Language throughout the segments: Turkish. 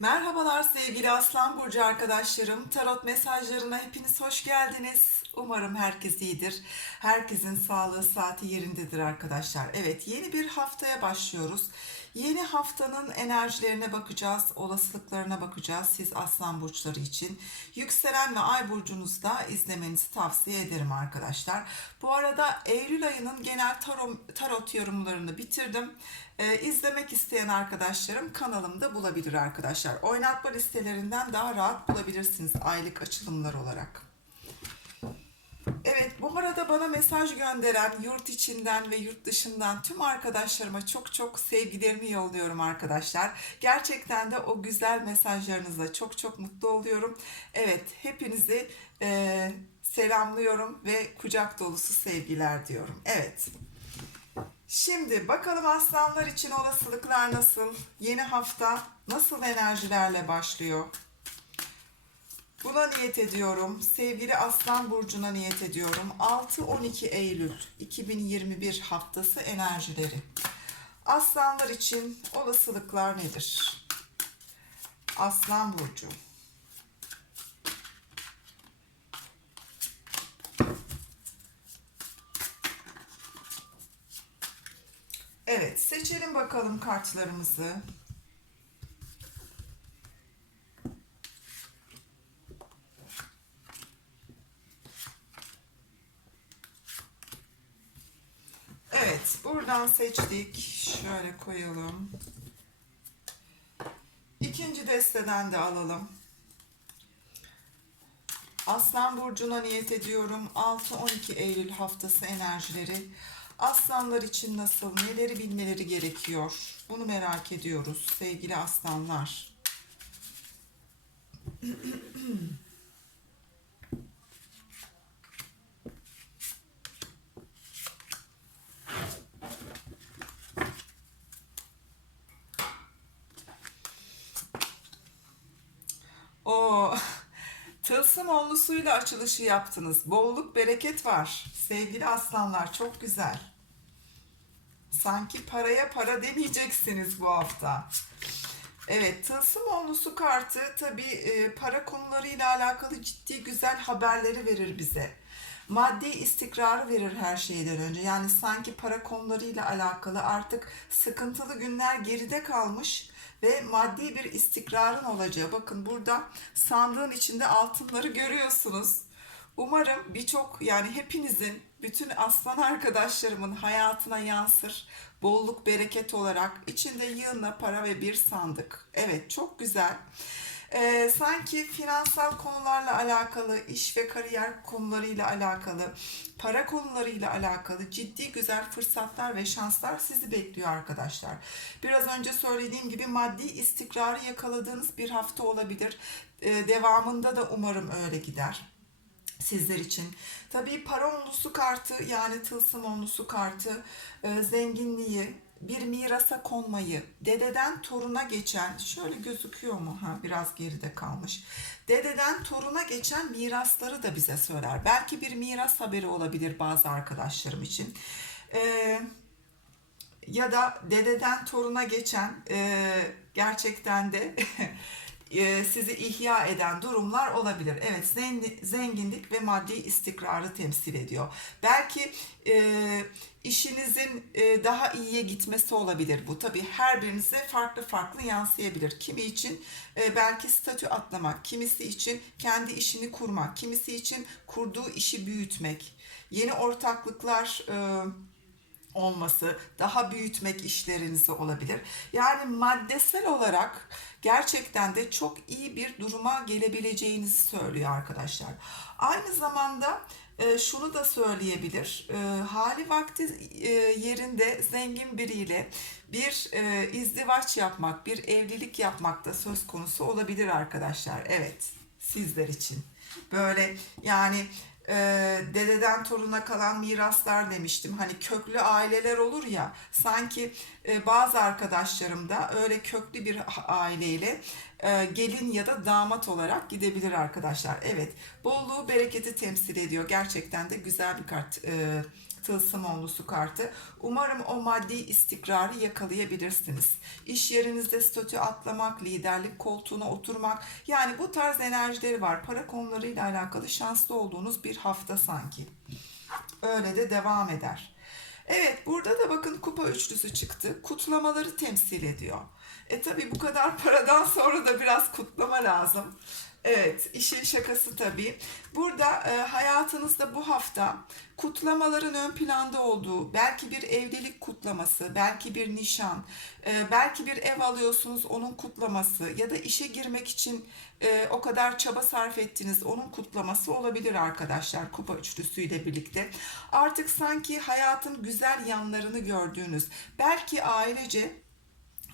Merhabalar sevgili Aslan Burcu arkadaşlarım. Tarot mesajlarına hepiniz hoş geldiniz. Umarım herkes iyidir. Herkesin sağlığı saati yerindedir arkadaşlar. Evet yeni bir haftaya başlıyoruz. Yeni haftanın enerjilerine bakacağız, olasılıklarına bakacağız siz Aslan Burçları için. Yükselen ve Ay Burcunuzda izlemenizi tavsiye ederim arkadaşlar. Bu arada Eylül ayının genel tarot, tarot yorumlarını bitirdim. Ee, izlemek isteyen arkadaşlarım kanalımda bulabilir arkadaşlar. Oynatma listelerinden daha rahat bulabilirsiniz aylık açılımlar olarak. Evet bu arada bana mesaj gönderen yurt içinden ve yurt dışından tüm arkadaşlarıma çok çok sevgilerimi yolluyorum arkadaşlar. Gerçekten de o güzel mesajlarınızla çok çok mutlu oluyorum. Evet hepinizi e, selamlıyorum ve kucak dolusu sevgiler diyorum. Evet. Şimdi bakalım aslanlar için olasılıklar nasıl? Yeni hafta nasıl enerjilerle başlıyor? Buna niyet ediyorum. Sevgili Aslan Burcu'na niyet ediyorum. 6-12 Eylül 2021 haftası enerjileri. Aslanlar için olasılıklar nedir? Aslan Burcu. Evet, seçelim bakalım kartlarımızı. Evet, buradan seçtik. Şöyle koyalım. İkinci desteden de alalım. Aslan Burcu'na niyet ediyorum. 6-12 Eylül haftası enerjileri. Aslanlar için nasıl, neleri bilmeleri gerekiyor? Bunu merak ediyoruz sevgili aslanlar. O tılsım onlusuyla açılışı yaptınız. Bolluk bereket var. Sevgili aslanlar çok güzel. Sanki paraya para demeyeceksiniz bu hafta. Evet, tılsım onlusu kartı tabii e, para konularıyla alakalı ciddi güzel haberleri verir bize. Maddi istikrarı verir her şeyden önce. Yani sanki para konularıyla alakalı artık sıkıntılı günler geride kalmış ve maddi bir istikrarın olacağı. Bakın burada sandığın içinde altınları görüyorsunuz. Umarım birçok yani hepinizin, bütün aslan arkadaşlarımın hayatına yansır. Bolluk, bereket olarak içinde yığınla para ve bir sandık. Evet çok güzel. Ee, sanki finansal konularla alakalı, iş ve kariyer konularıyla alakalı, para konularıyla alakalı ciddi güzel fırsatlar ve şanslar sizi bekliyor arkadaşlar. Biraz önce söylediğim gibi maddi istikrarı yakaladığınız bir hafta olabilir. Ee, devamında da umarım öyle gider sizler için. Tabii para onlusu kartı yani tılsım onlusu kartı e, zenginliği, bir mirasa konmayı, dededen toruna geçen, şöyle gözüküyor mu? Ha, biraz geride kalmış. Dededen toruna geçen mirasları da bize söyler. Belki bir miras haberi olabilir bazı arkadaşlarım için. Eee ya da dededen toruna geçen e, gerçekten de sizi ihya eden durumlar olabilir. Evet zen- zenginlik ve maddi istikrarı temsil ediyor. Belki e, işinizin e, daha iyiye gitmesi olabilir bu. Tabii her birinize farklı farklı yansıyabilir. Kimi için e, belki statü atlamak, kimisi için kendi işini kurmak, kimisi için kurduğu işi büyütmek, yeni ortaklıklar e, olması, daha büyütmek işlerinizi olabilir. Yani maddesel olarak gerçekten de çok iyi bir duruma gelebileceğinizi söylüyor arkadaşlar. Aynı zamanda e, şunu da söyleyebilir. E, hali vakti e, yerinde zengin biriyle bir e, izdivaç yapmak, bir evlilik yapmak da söz konusu olabilir arkadaşlar. Evet, sizler için. Böyle yani e, dededen toruna kalan miraslar demiştim. Hani köklü aileler olur ya sanki e, bazı arkadaşlarım da öyle köklü bir aileyle e, gelin ya da damat olarak gidebilir arkadaşlar. Evet bolluğu bereketi temsil ediyor. Gerçekten de güzel bir kart e, Tılsım onlusu kartı. Umarım o maddi istikrarı yakalayabilirsiniz. İş yerinizde statü atlamak, liderlik koltuğuna oturmak yani bu tarz enerjileri var. Para konularıyla alakalı şanslı olduğunuz bir hafta sanki. Öyle de devam eder. Evet burada da bakın kupa üçlüsü çıktı. Kutlamaları temsil ediyor. E tabi bu kadar paradan sonra da biraz kutlama lazım. Evet, işin şakası tabii. Burada e, hayatınızda bu hafta kutlamaların ön planda olduğu, belki bir evlilik kutlaması, belki bir nişan, e, belki bir ev alıyorsunuz onun kutlaması ya da işe girmek için e, o kadar çaba sarf ettiniz onun kutlaması olabilir arkadaşlar kupa üçlüsüyle birlikte. Artık sanki hayatın güzel yanlarını gördüğünüz, belki ailece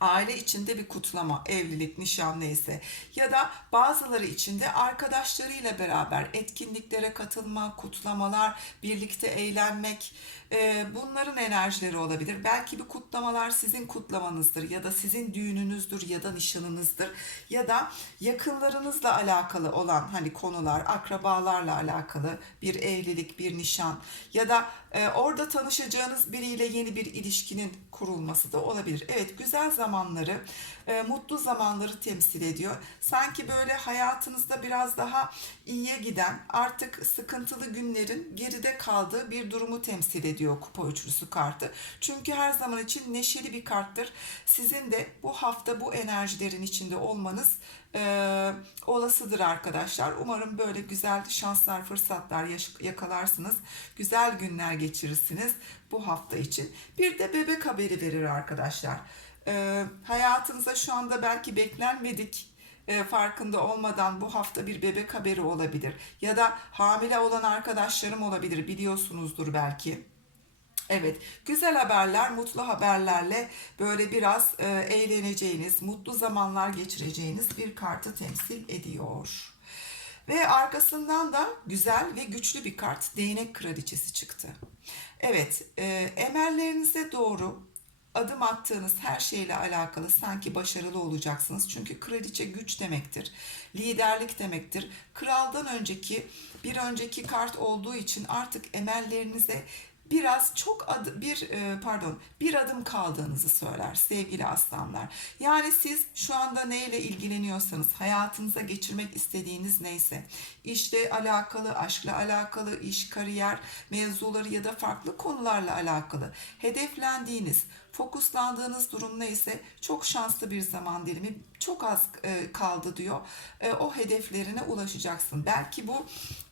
aile içinde bir kutlama, evlilik, nişan neyse. Ya da bazıları içinde arkadaşlarıyla beraber etkinliklere katılma, kutlamalar, birlikte eğlenmek e, bunların enerjileri olabilir. Belki bir kutlamalar sizin kutlamanızdır ya da sizin düğününüzdür ya da nişanınızdır ya da yakınlarınızla alakalı olan hani konular, akrabalarla alakalı bir evlilik, bir nişan ya da e, orada tanışacağınız biriyle yeni bir ilişkinin kurulması da olabilir. Evet güzel zamanları, e, mutlu zamanları temsil ediyor. Sanki böyle hayatınızda biraz daha iyiye giden, artık sıkıntılı günlerin geride kaldığı bir durumu temsil ediyor kupa üçlüsü kartı. Çünkü her zaman için neşeli bir karttır. Sizin de bu hafta bu enerjilerin içinde olmanız e, olasıdır arkadaşlar. Umarım böyle güzel şanslar, fırsatlar yakalarsınız. Güzel günler geçirirsiniz bu hafta için. Bir de bebek haberi verir arkadaşlar. E, hayatınıza şu anda belki beklenmedik e, farkında olmadan bu hafta bir bebek haberi olabilir. Ya da hamile olan arkadaşlarım olabilir biliyorsunuzdur belki. Evet, güzel haberler, mutlu haberlerle böyle biraz e, eğleneceğiniz, mutlu zamanlar geçireceğiniz bir kartı temsil ediyor. Ve arkasından da güzel ve güçlü bir kart, değnek kraliçesi çıktı. Evet, e, emellerinize doğru adım attığınız her şeyle alakalı sanki başarılı olacaksınız. Çünkü kraliçe güç demektir, liderlik demektir. Kraldan önceki bir önceki kart olduğu için artık emellerinize biraz çok ad, bir e, pardon bir adım kaldığınızı söyler sevgili aslanlar. Yani siz şu anda neyle ilgileniyorsanız hayatınıza geçirmek istediğiniz neyse işte alakalı aşkla alakalı iş kariyer mevzuları ya da farklı konularla alakalı hedeflendiğiniz fokuslandığınız durum neyse çok şanslı bir zaman dilimi çok az e, kaldı diyor. E, o hedeflerine ulaşacaksın. Belki bu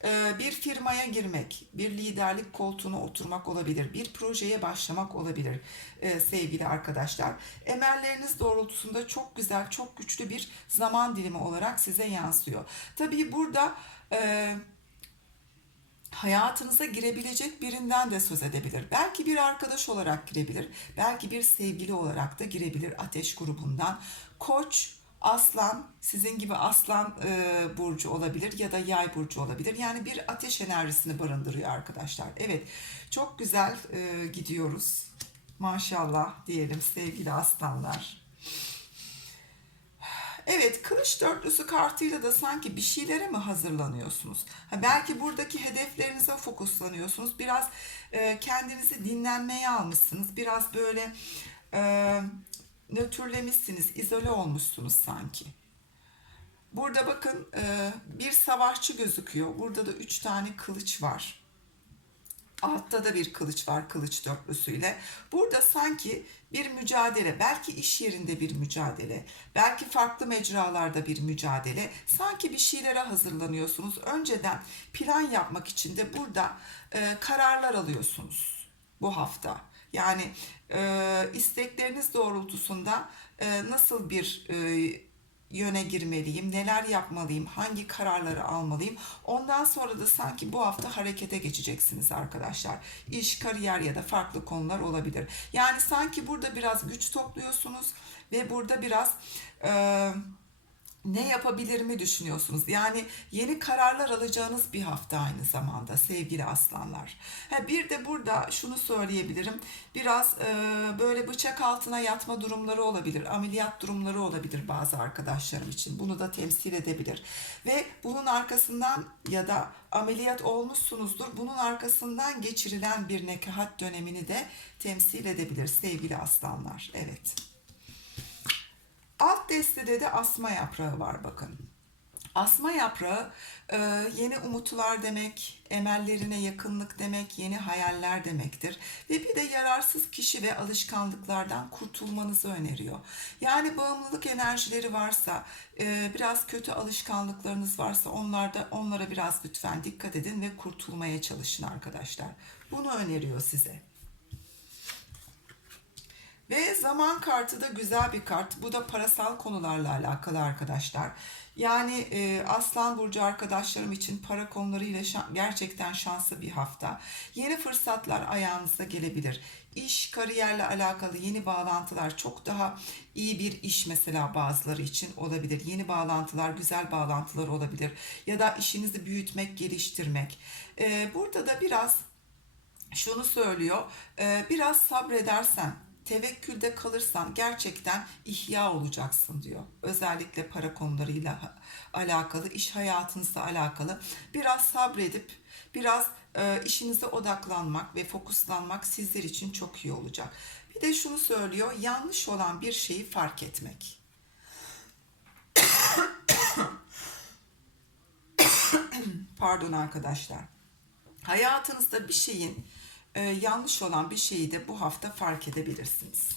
e, bir firmaya girmek, bir liderlik koltuğuna oturmak olabilir, bir projeye başlamak olabilir sevgili arkadaşlar. Emelleriniz doğrultusunda çok güzel, çok güçlü bir zaman dilimi olarak size yansıyor. Tabii burada hayatınıza girebilecek birinden de söz edebilir. Belki bir arkadaş olarak girebilir, belki bir sevgili olarak da girebilir ateş grubundan. Koç, aslan, sizin gibi aslan e, burcu olabilir ya da yay burcu olabilir. Yani bir ateş enerjisini barındırıyor arkadaşlar. Evet, çok güzel e, gidiyoruz. Maşallah diyelim sevgili aslanlar. Evet, kılıç dörtlüsü kartıyla da sanki bir şeylere mi hazırlanıyorsunuz? Ha, belki buradaki hedeflerinize fokuslanıyorsunuz. Biraz e, kendinizi dinlenmeye almışsınız. Biraz böyle e, nötrlemişsiniz, izole olmuşsunuz sanki. Burada bakın e, bir savaşçı gözüküyor. Burada da üç tane kılıç var. Altta da bir kılıç var kılıç dörtlüsüyle. Burada sanki bir mücadele, belki iş yerinde bir mücadele, belki farklı mecralarda bir mücadele. Sanki bir şeylere hazırlanıyorsunuz. Önceden plan yapmak için de burada e, kararlar alıyorsunuz bu hafta. Yani e, istekleriniz doğrultusunda e, nasıl bir e, yöne girmeliyim, neler yapmalıyım, hangi kararları almalıyım. Ondan sonra da sanki bu hafta harekete geçeceksiniz arkadaşlar. İş, kariyer ya da farklı konular olabilir. Yani sanki burada biraz güç topluyorsunuz ve burada biraz e, ne yapabilirimi düşünüyorsunuz. Yani yeni kararlar alacağınız bir hafta aynı zamanda sevgili aslanlar. Ha, bir de burada şunu söyleyebilirim. Biraz e, böyle bıçak altına yatma durumları olabilir. Ameliyat durumları olabilir bazı arkadaşlarım için. Bunu da temsil edebilir. Ve bunun arkasından ya da ameliyat olmuşsunuzdur. Bunun arkasından geçirilen bir nekahat dönemini de temsil edebilir sevgili aslanlar. Evet. Alt destede de asma yaprağı var bakın. Asma yaprağı e, yeni umutlar demek, emellerine yakınlık demek, yeni hayaller demektir. Ve bir de yararsız kişi ve alışkanlıklardan kurtulmanızı öneriyor. Yani bağımlılık enerjileri varsa, e, biraz kötü alışkanlıklarınız varsa onlarda onlara biraz lütfen dikkat edin ve kurtulmaya çalışın arkadaşlar. Bunu öneriyor size. Ve zaman kartı da güzel bir kart. Bu da parasal konularla alakalı arkadaşlar. Yani e, Aslan Burcu arkadaşlarım için para konularıyla şan- gerçekten şanslı bir hafta. Yeni fırsatlar ayağınıza gelebilir. İş, kariyerle alakalı yeni bağlantılar, çok daha iyi bir iş mesela bazıları için olabilir. Yeni bağlantılar, güzel bağlantılar olabilir. Ya da işinizi büyütmek, geliştirmek. E, burada da biraz şunu söylüyor. e, Biraz sabredersen, tevekkülde kalırsan gerçekten ihya olacaksın diyor. Özellikle para konularıyla alakalı, iş hayatınızla alakalı. Biraz sabredip, biraz e, işinize odaklanmak ve fokuslanmak sizler için çok iyi olacak. Bir de şunu söylüyor, yanlış olan bir şeyi fark etmek. Pardon arkadaşlar. Hayatınızda bir şeyin e, yanlış olan bir şeyi de bu hafta fark edebilirsiniz.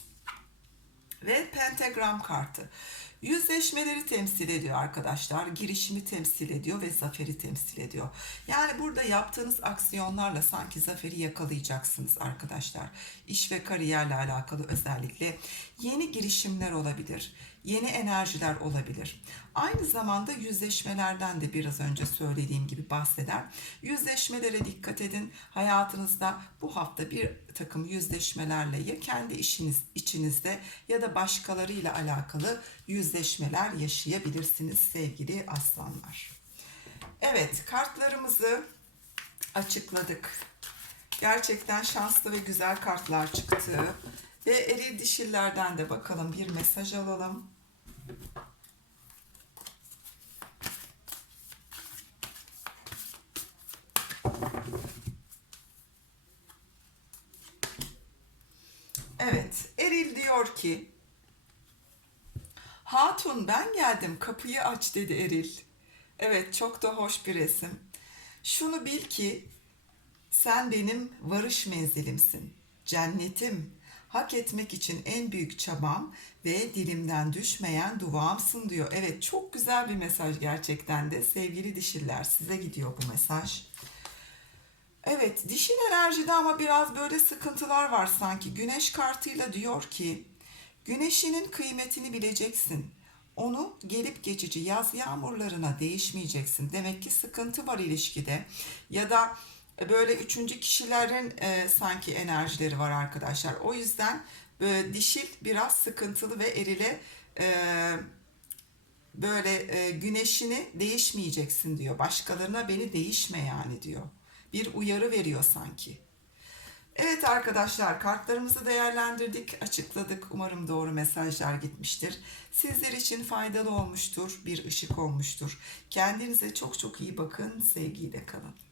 Ve pentagram kartı. Yüzleşmeleri temsil ediyor arkadaşlar. Girişimi temsil ediyor ve zaferi temsil ediyor. Yani burada yaptığınız aksiyonlarla sanki zaferi yakalayacaksınız arkadaşlar. İş ve kariyerle alakalı özellikle yeni girişimler olabilir. Yeni enerjiler olabilir. Aynı zamanda yüzleşmelerden de biraz önce söylediğim gibi bahseder. Yüzleşmelere dikkat edin. Hayatınızda bu hafta bir takım yüzleşmelerle ya kendi işiniz içinizde ya da başkalarıyla alakalı yüzleşmeler yaşayabilirsiniz sevgili aslanlar. Evet kartlarımızı açıkladık. Gerçekten şanslı ve güzel kartlar çıktı. Ve eril dişillerden de bakalım bir mesaj alalım. Evet, Eril diyor ki Hatun ben geldim kapıyı aç dedi Eril. Evet çok da hoş bir resim. Şunu bil ki sen benim varış menzilimsin, cennetim. Hak etmek için en büyük çabam ve dilimden düşmeyen duamsın diyor. Evet çok güzel bir mesaj gerçekten de sevgili dişiller size gidiyor bu mesaj. Evet, dişil enerjide ama biraz böyle sıkıntılar var sanki. Güneş kartıyla diyor ki, güneşinin kıymetini bileceksin. Onu gelip geçici yaz yağmurlarına değişmeyeceksin. Demek ki sıkıntı var ilişkide. Ya da böyle üçüncü kişilerin e, sanki enerjileri var arkadaşlar. O yüzden böyle dişil biraz sıkıntılı ve erile e, böyle e, güneşini değişmeyeceksin diyor. Başkalarına beni değişme yani diyor. Bir uyarı veriyor sanki. Evet arkadaşlar kartlarımızı değerlendirdik, açıkladık. Umarım doğru mesajlar gitmiştir. Sizler için faydalı olmuştur, bir ışık olmuştur. Kendinize çok çok iyi bakın, sevgiyle kalın.